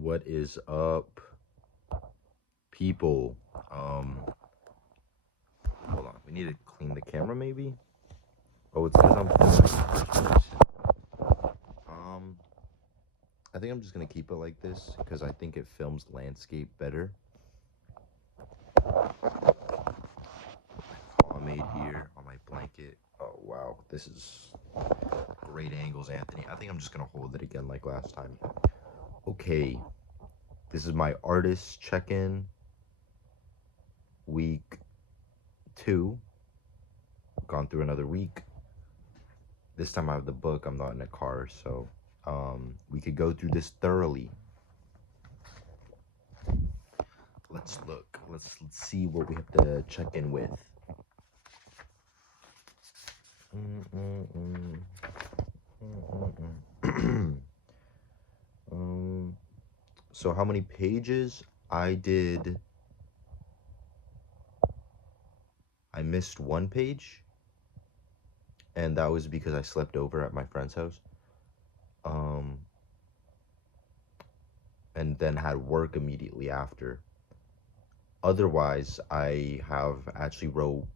What is up, people? Hold on. We need to clean the camera, maybe. Oh, it's because I'm filming in first person. Um, I think I'm just gonna keep it like this because I think it films landscape better. Pomade here on my blanket. Oh wow, this is great angles, Anthony. I think I'm just gonna hold it again like last time. Okay, this is my artist check-in week 2. Gone through another week. This time I have the book. I'm not in a car, so we could go through this thoroughly. Let's look. Let's see what we have to check in with. um, so how many pages? I missed one page, and that was because I slept over at my friend's house. Um, and then had work immediately after. Otherwise, I have actually wrote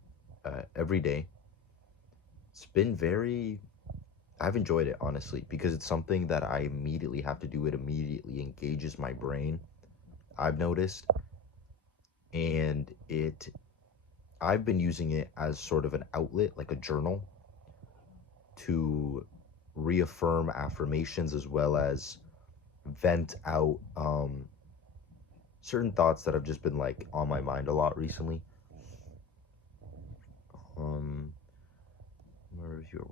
every day. It's been I've enjoyed it, honestly, because it's something that I immediately have to do. It immediately engages my brain, I've noticed. And I've been using it as sort of an outlet, like a journal, to reaffirm affirmations as well as vent out certain thoughts that have just been like on my mind a lot recently. Um, where is your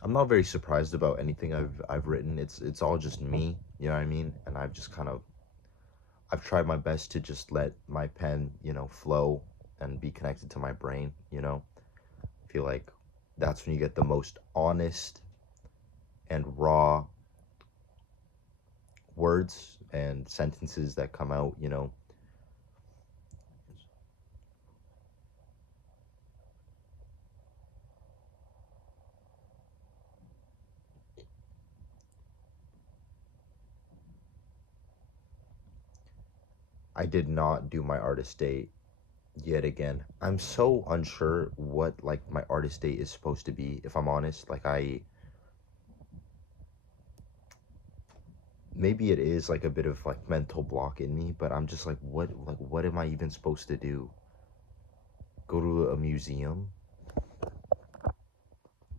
I'm not very surprised about anything I've written. It's all just me, you know what I mean? And I've tried my best to just let my pen, flow and be connected to my brain. I feel like that's when you get the most honest and raw words and sentences that come out. I did not do my artist date yet again. I'm so unsure what like my artist date is supposed to be, if I'm honest. Like I maybe it is like a bit of like mental block in me, but I'm just like what am I even supposed to do? Go to a museum?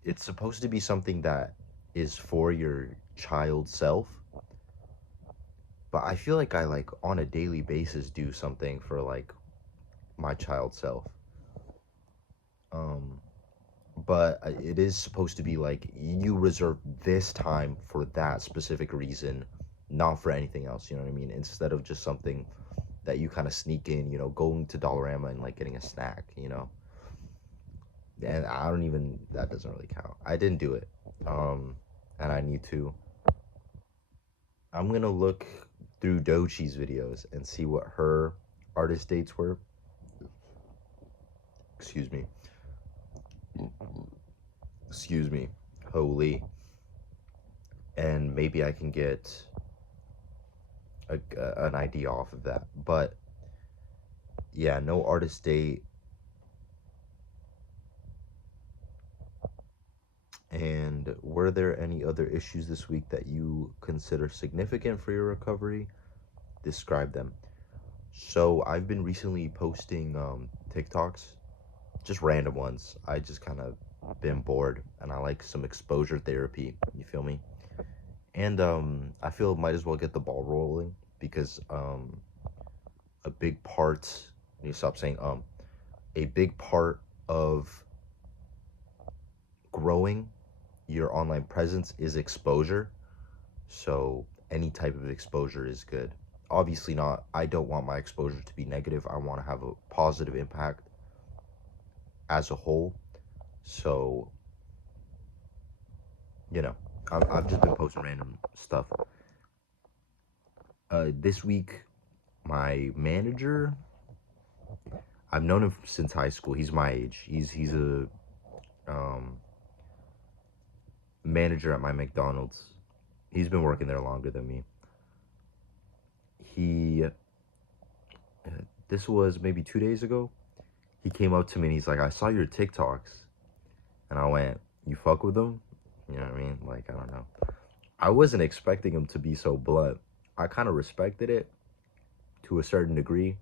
It's supposed to be something that is for your child self, but I feel like I like on a daily basis do something for like my child self. Um but it is supposed to be like you reserve this time for that specific reason, not for anything else, you know what I mean? Instead of just something that you kind of sneak in, going to Dollarama and like getting a snack. And I don't even, that doesn't really count. I didn't do it. Um, and I need to. I'm gonna look through Dochi's videos and see what her artist dates were. Excuse me. Excuse me. Holy. And maybe I can get an idea off of that. But yeah, no artist date. And were there any other issues this week that you consider significant for your recovery? Describe them. So I've been recently posting TikToks, just random ones. I just kind of been bored and I like some exposure therapy. You feel me? And I feel might as well get the ball rolling because a big part. You stop saying a big part of growing your online presence is exposure. So any type of exposure is good. Obviously not, I don't want my exposure to be negative. I want to have a positive impact as a whole. So, you know, I've just been posting random stuff. This week, my manager, I've known him since high school. He's my age. He's a um, manager at my McDonald's. He's been working there longer than me. He, this was maybe 2 days ago. He came up to me and he's like, I saw your TikToks. And I went, you fuck with them? You know what I mean? Like, I don't know. I wasn't expecting him to be so blunt. I kind of respected it to a certain degree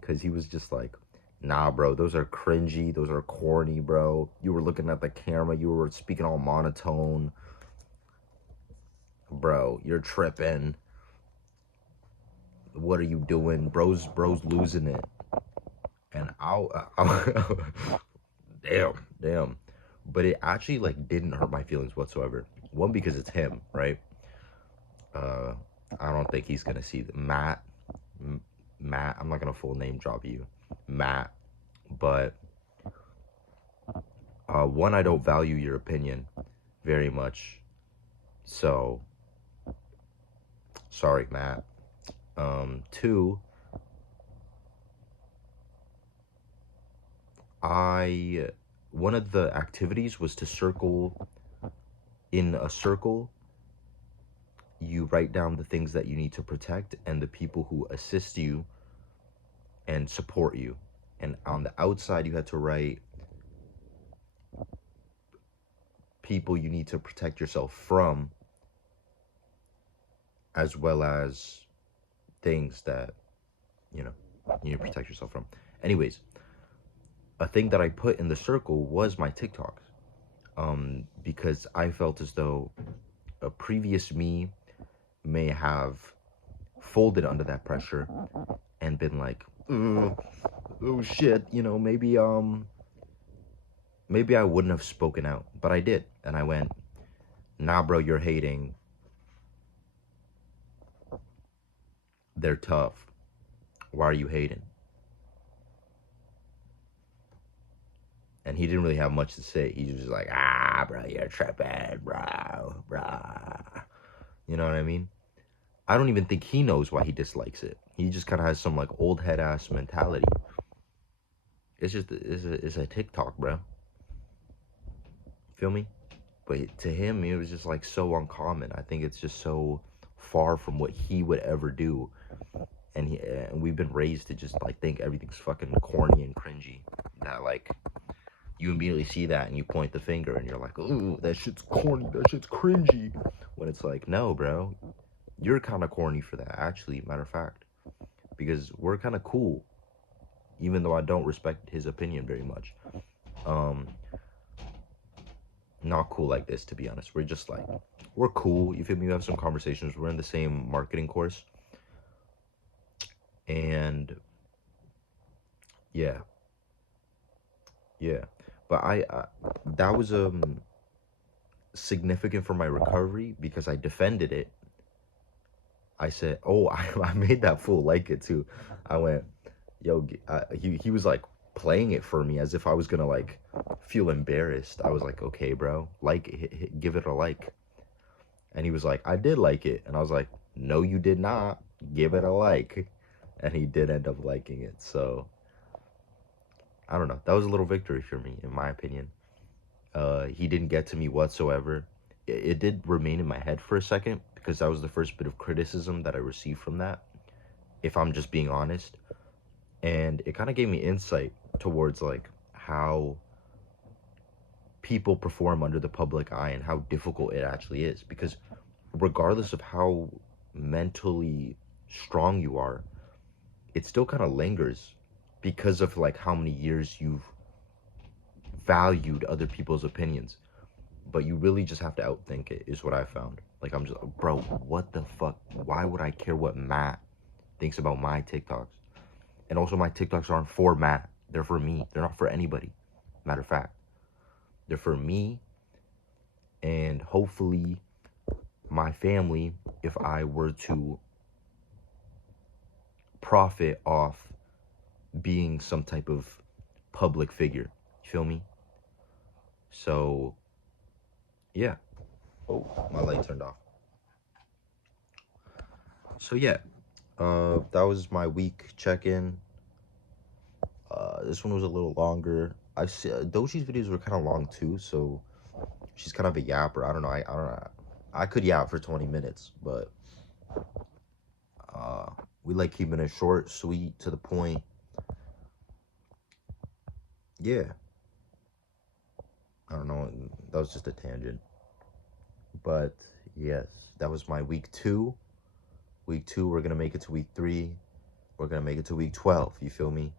because he was just like, nah, bro, those are cringy. Those are corny, bro. You were looking at the camera. You were speaking all monotone. Bro, you're tripping. What are you doing? Bro's losing it. And I'll damn. But it actually like didn't hurt my feelings whatsoever. One, because it's him, right? Uh, I don't think he's gonna see the Matt. I'm not gonna full name drop you, Matt. But one, I don't value your opinion very much. So sorry, Matt. Two, I one of the activities was to circle in a circle. You write down the things that you need to protect and the people who assist you and support you. And on the outside, you had to write people you need to protect yourself from, as well as things that, you know, you need to protect yourself from. Anyways, a thing that I put in the circle was my TikToks. Because I felt as though a previous me may have folded under that pressure and been like, oh shit, maybe I wouldn't have spoken out, but I did. And I went, nah, bro, you're hating. They're tough. Why are you hating? And he didn't really have much to say. He was just like, bro, you're tripping, bro. You know what I mean? I don't even think he knows why he dislikes it. He just kind of has some like old head ass mentality. It's a TikTok, bro. Feel me? But to him, it was just like so uncommon. I think it's just so far from what he would ever do. And we've been raised to just like think everything's fucking corny and cringy. That like you immediately see that and you point the finger and you're like, ooh, that shit's corny, that shit's cringy. When it's like, no, bro, you're kind of corny for that, actually, matter of fact. Because we're kind of cool, even though I don't respect his opinion very much. Not cool like this, to be honest. We're just like, we're cool. You feel me? We have some conversations. We're in the same marketing course. And yeah, yeah. But I that was significant for my recovery because I defended it. I said, "Oh, I made that fool like it too." I went, "Yo," he was like playing it for me as if I was gonna like feel embarrassed. I was like, "Okay, bro, like, give it a like." And he was like, "I did like it," and I was like, "No, you did not. Give it a like." And he did end up liking it. So I don't know. That was a little victory for me, in my opinion. He didn't get to me whatsoever. It did remain in my head for a second because that was the first bit of criticism that I received from that, if I'm just being honest. And it kind of gave me insight towards like how people perform under the public eye and how difficult it actually is. Because regardless of how mentally strong you are, it still kind of lingers because of like how many years you've valued other people's opinions. But you really just have to outthink it, is what I found. Like, I'm just, bro, what the fuck? Why would I care what Matt thinks about my TikToks? And also, my TikToks aren't for Matt. They're for me. They're not for anybody. Matter of fact, they're for me and hopefully my family if I were to profit off being some type of public figure. You feel me? So, yeah. Oh, my light turned off. So, yeah. That was my week check-in. This one was a little longer. Doji's videos were kind of long too, so She's kind of a yapper. I don't know. I don't know. I could yap for 20 minutes, but uh, we like keeping it short, sweet, to the point. Yeah, I don't know. That was just a tangent. But yes, that was my week 2. Week 2, we're gonna make it to week 3. We're gonna make it to week 12. You feel me?